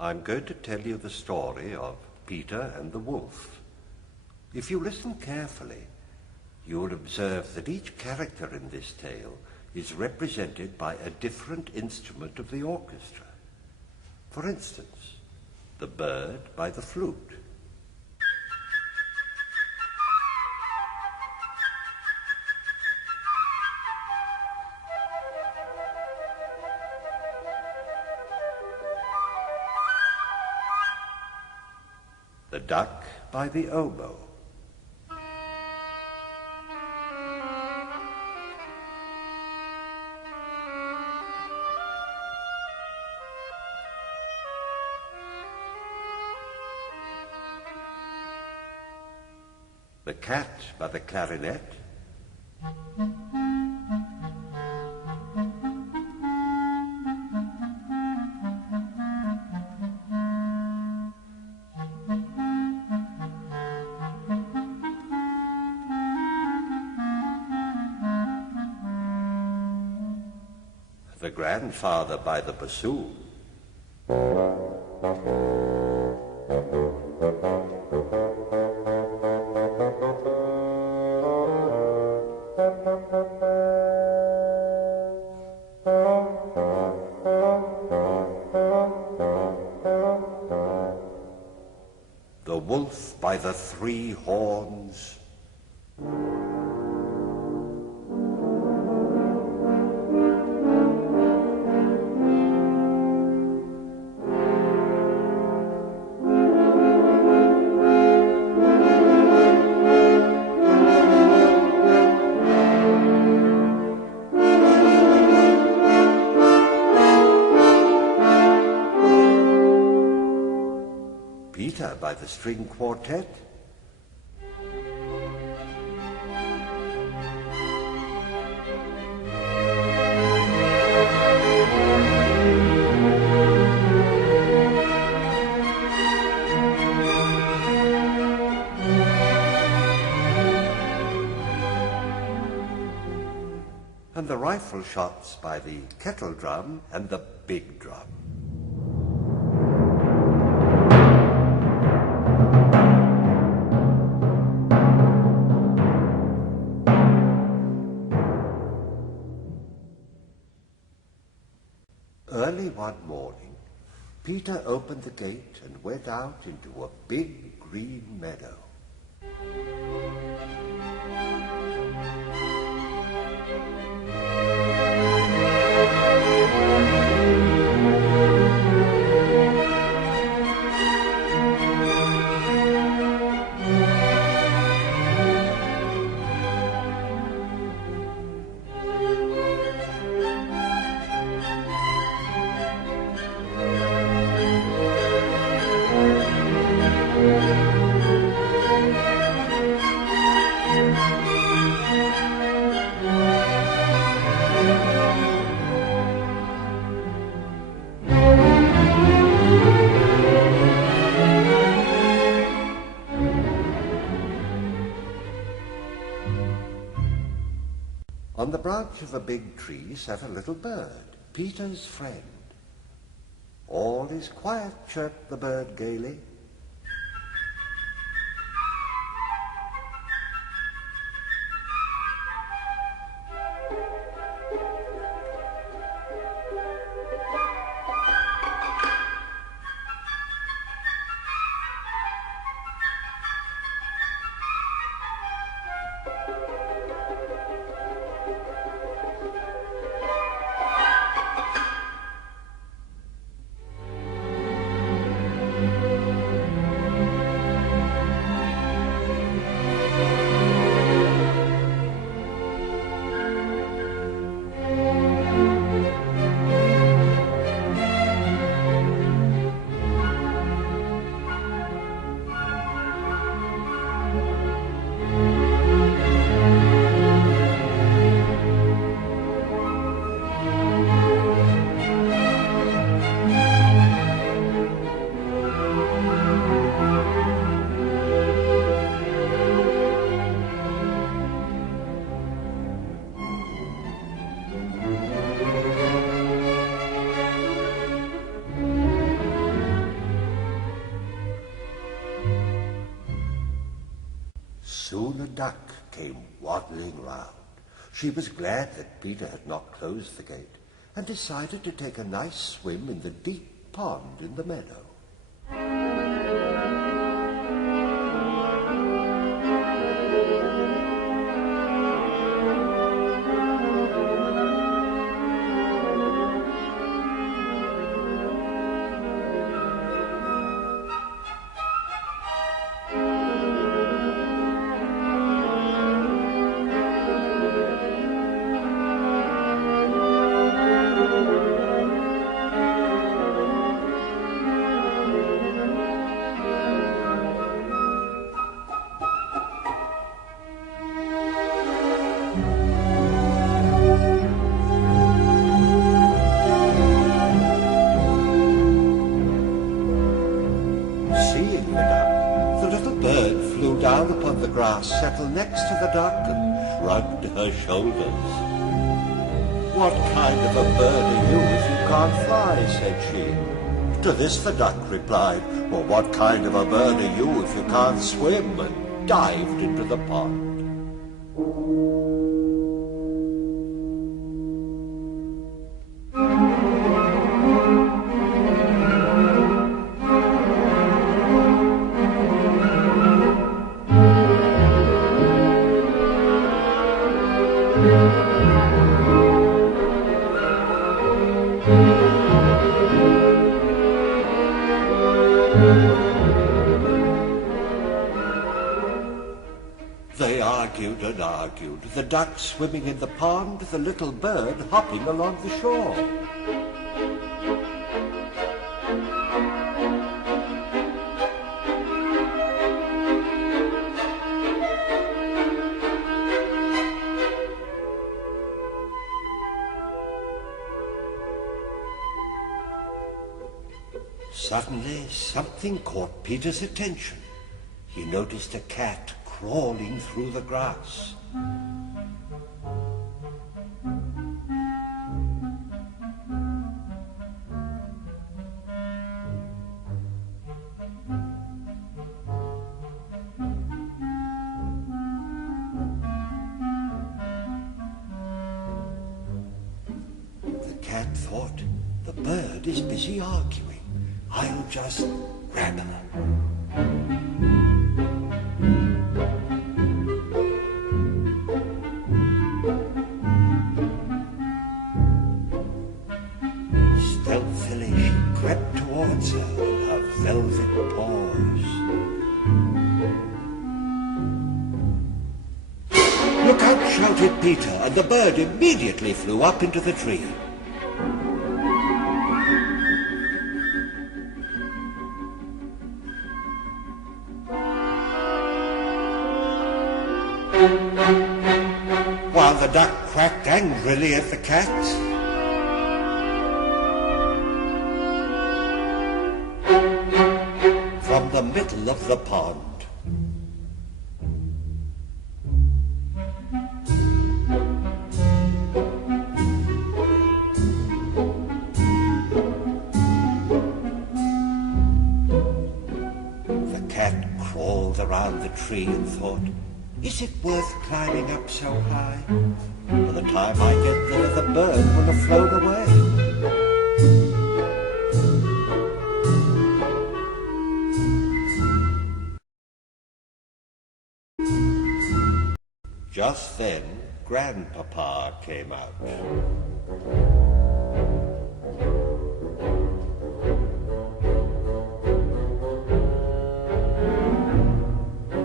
I'm going to tell you the story of Peter and the wolf. If you listen carefully, you will observe that each character in this tale is represented by a different instrument of the orchestra. For instance, the bird by the flute, the duck by the oboe, the cat by the clarinet, the grandfather by the bassoon, the wolf by the three horns, Peter by the string quartet, and the rifle shots by the kettle drum and the big drum. Early one morning, Peter opened the gate and went out into a big green meadow. On the branch of a big tree sat a little bird, Peter's friend. All is quiet, chirped the bird gaily. Soon a duck came waddling round. She was glad that Peter had not closed the gate, and decided to take a nice swim in the deep pond in the meadow. Settled next to the duck and shrugged her shoulders. "What kind of a bird are you if you can't fly?" said she. To this the duck replied, "Well, what kind of a bird are you if you can't swim?" and dived into the pond. They argued and argued, the duck swimming in the pond, the little bird hopping along the shore. Suddenly, something caught Peter's attention. He noticed a cat crawling through the grass. The cat thought, "The bird is busy arguing. I'll just grab her." Stealthily she crept towards her in her velvet paws. "Look out!" shouted Peter, and the bird immediately flew up into the tree. While the duck quacked angrily at the cat. From the middle of the pond, the cat crawled around the tree and thought, "Is it worth climbing up so high? By the time I get there, the bird will have flown away." Just then, Grandpapa came out.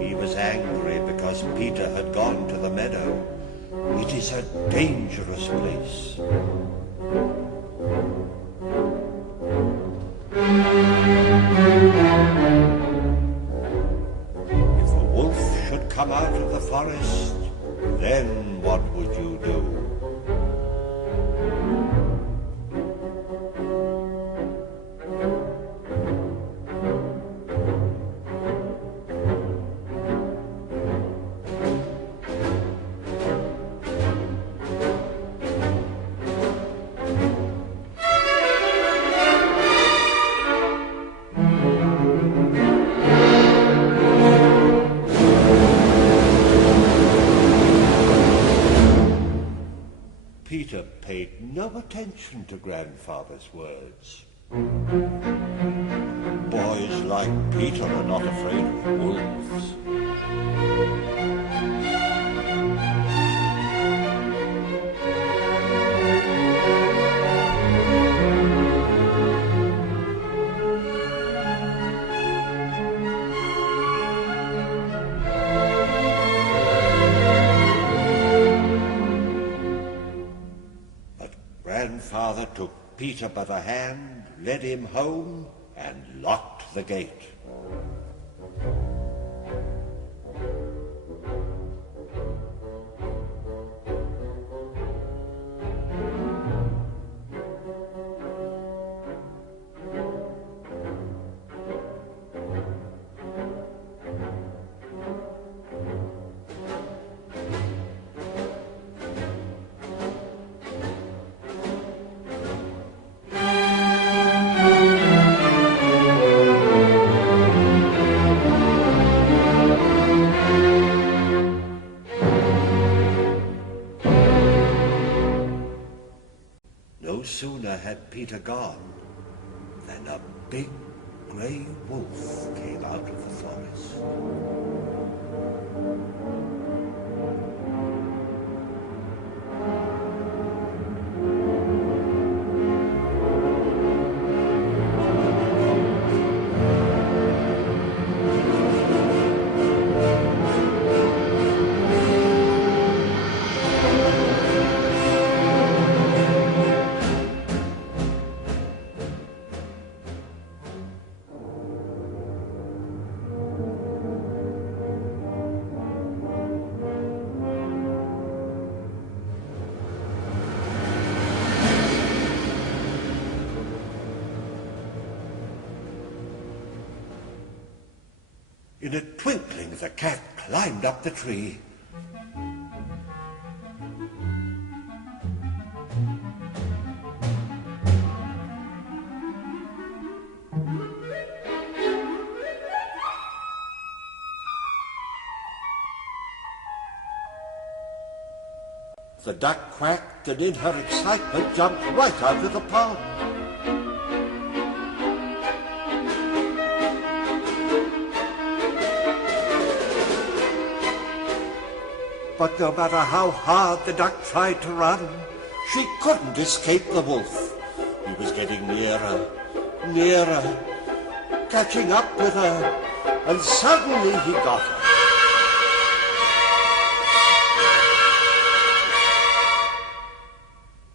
He was angry because Peter had gone to the meadow. It is a dangerous place. If a wolf should come out of the forest, then what would you do? no attention to grandfather's words. Boys like Peter are not afraid of wolves. Grandfather took Peter by the hand, led him home, and locked the gate. No sooner had Peter gone than a big grey wolf came out of the forest. In a twinkling, the cat climbed up the tree. The duck quacked and in her excitement jumped right out of the pond. But no matter how hard the duck tried to run, she couldn't escape the wolf. He was getting nearer, nearer, catching up with her, and suddenly he got her.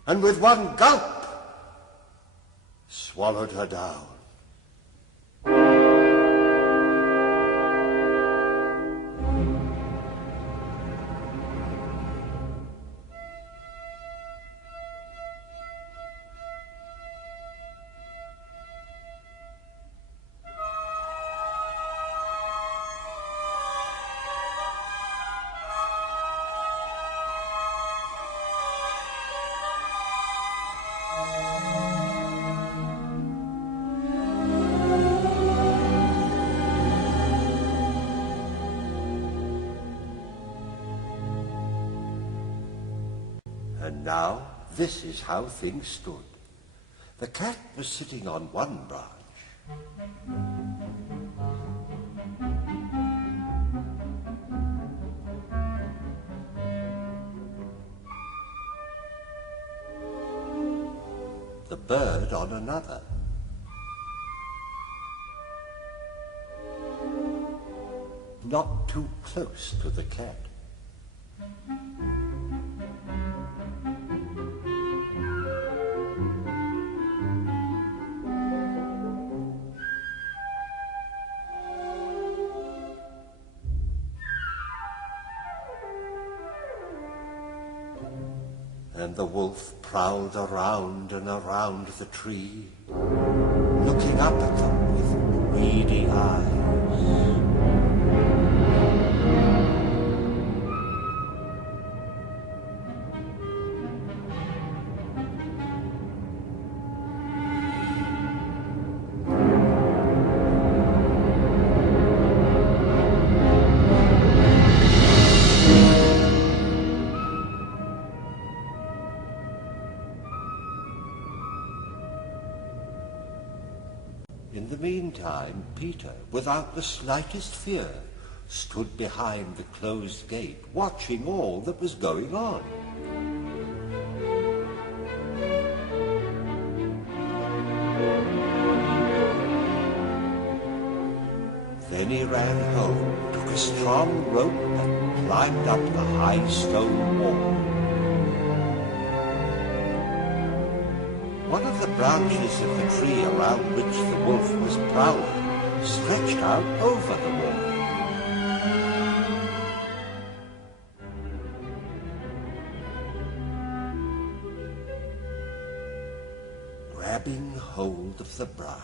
And with one gulp, swallowed her down. And now, this is how things stood. The cat was sitting on one branch. The bird on another. Not too close to the cat. And the wolf prowled around and around the tree, looking up at them with greedy eyes. In the meantime, Peter, without the slightest fear, stood behind the closed gate, watching all that was going on. Then he ran home, took a strong rope and climbed up the high stone wall. One of the branches of the tree around which the wolf was prowling stretched out over the wall. Grabbing hold of the branch,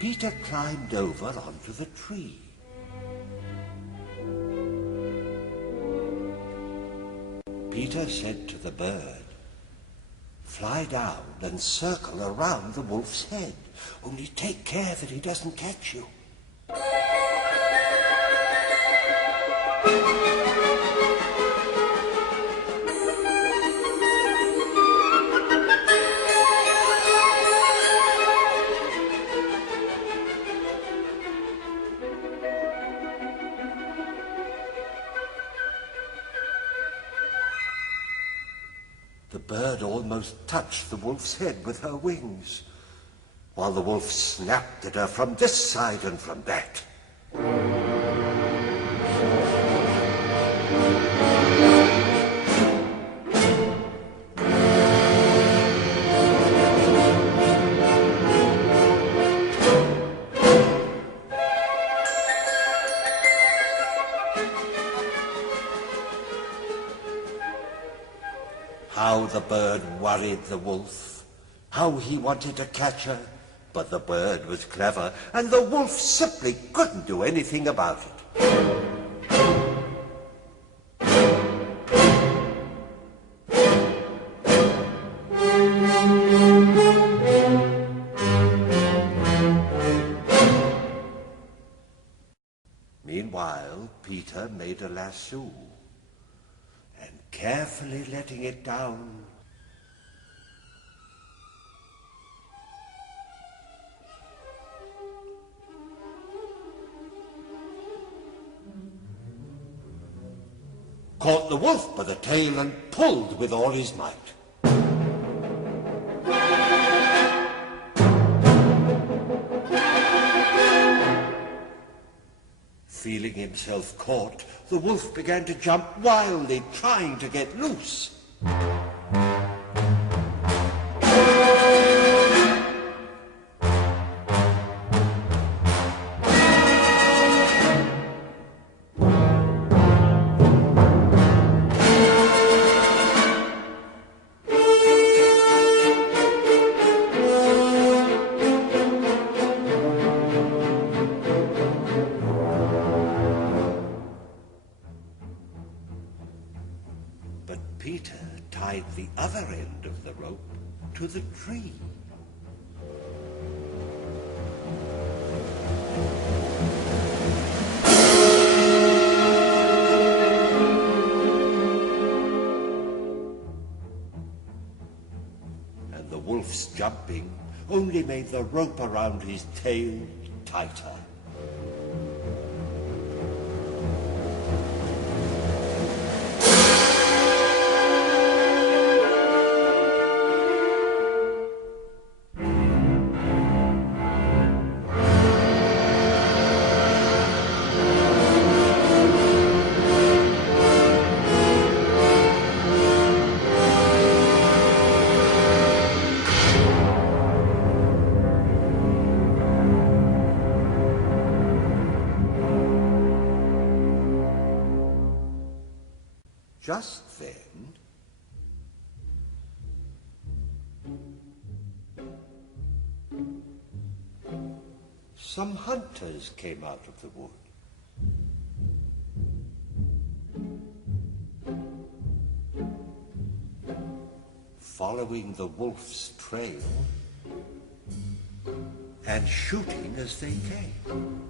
Peter climbed over onto the tree. Peter said to the bird, "Fly down and circle around the wolf's head. Only take care that he doesn't catch you." The bird almost touched the wolf's head with her wings, while the wolf snapped at her from this side and from that. How the bird worried the wolf, how he wanted to catch her, but the bird was clever, and the wolf simply couldn't do anything about it. Meanwhile, Peter made a lasso, and carefully letting it down, caught the wolf by the tail and pulled with all his might. Feeling himself caught, the wolf began to jump wildly, trying to get loose. Peter tied the other end of the rope to the tree. And the wolf's jumping only made the rope around his tail tighter. Just then, some hunters came out of the wood. Following the wolf's trail and shooting as they came.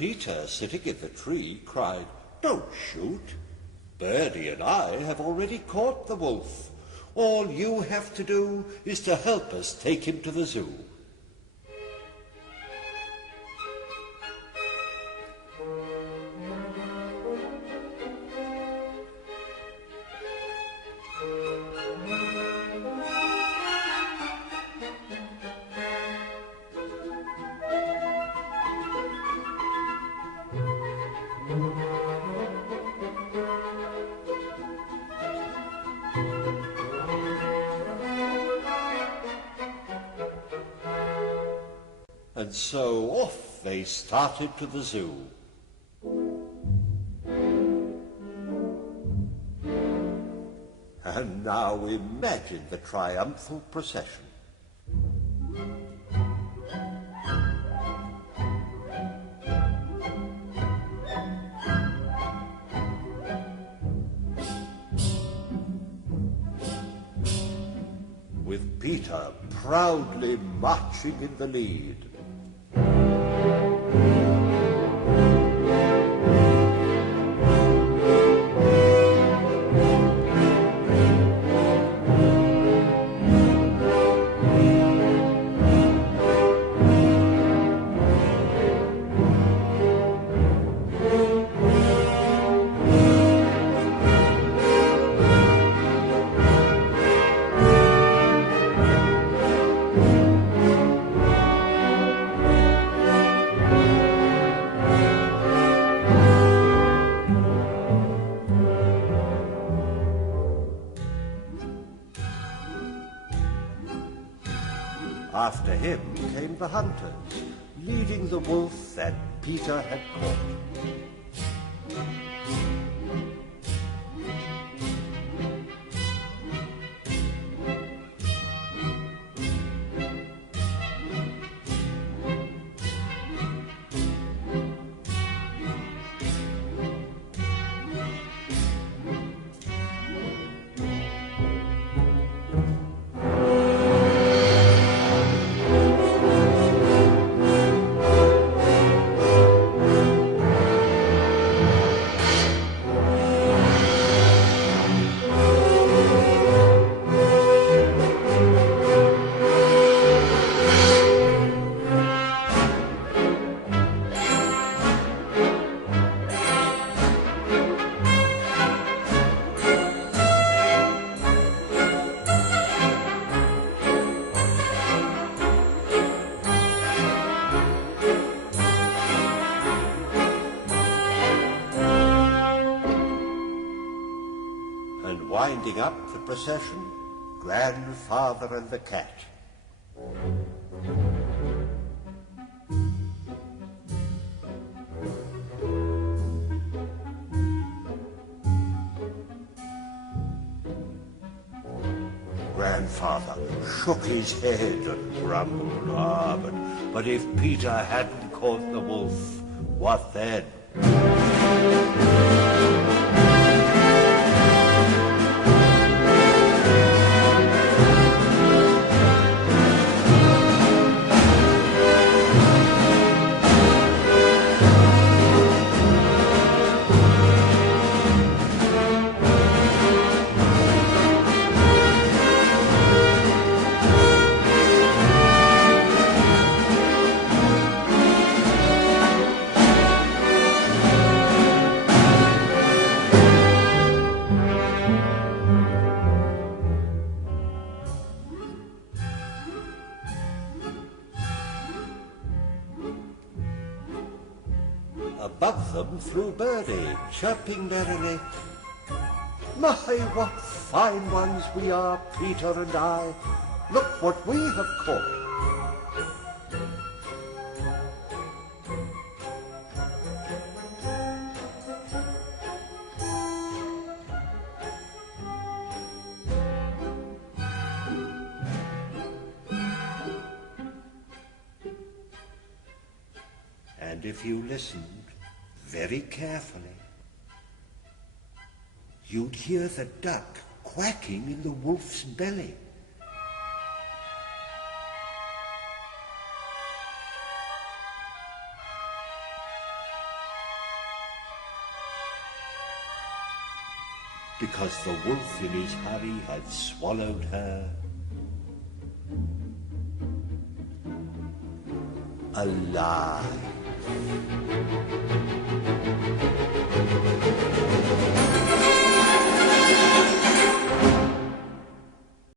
Peter, sitting in the tree, cried, "Don't shoot. Birdie and I have already caught the wolf. All you have to do is to help us take him to the zoo." And so off they started to the zoo. And now imagine the triumphal procession. With Peter proudly marching in the lead. After him came the hunters, leading the wolf that Peter had caught. Winding up the procession, Grandfather and the cat. Grandfather shook his head and grumbled, but if Peter hadn't caught the wolf, what then? Above them flew Birdie, chirping merrily. "My, what fine ones we are, Peter and I! Look what we have caught!" And if you listened very carefully, you'd hear the duck quacking in the wolf's belly. because the wolf in his hurry had swallowed her alive.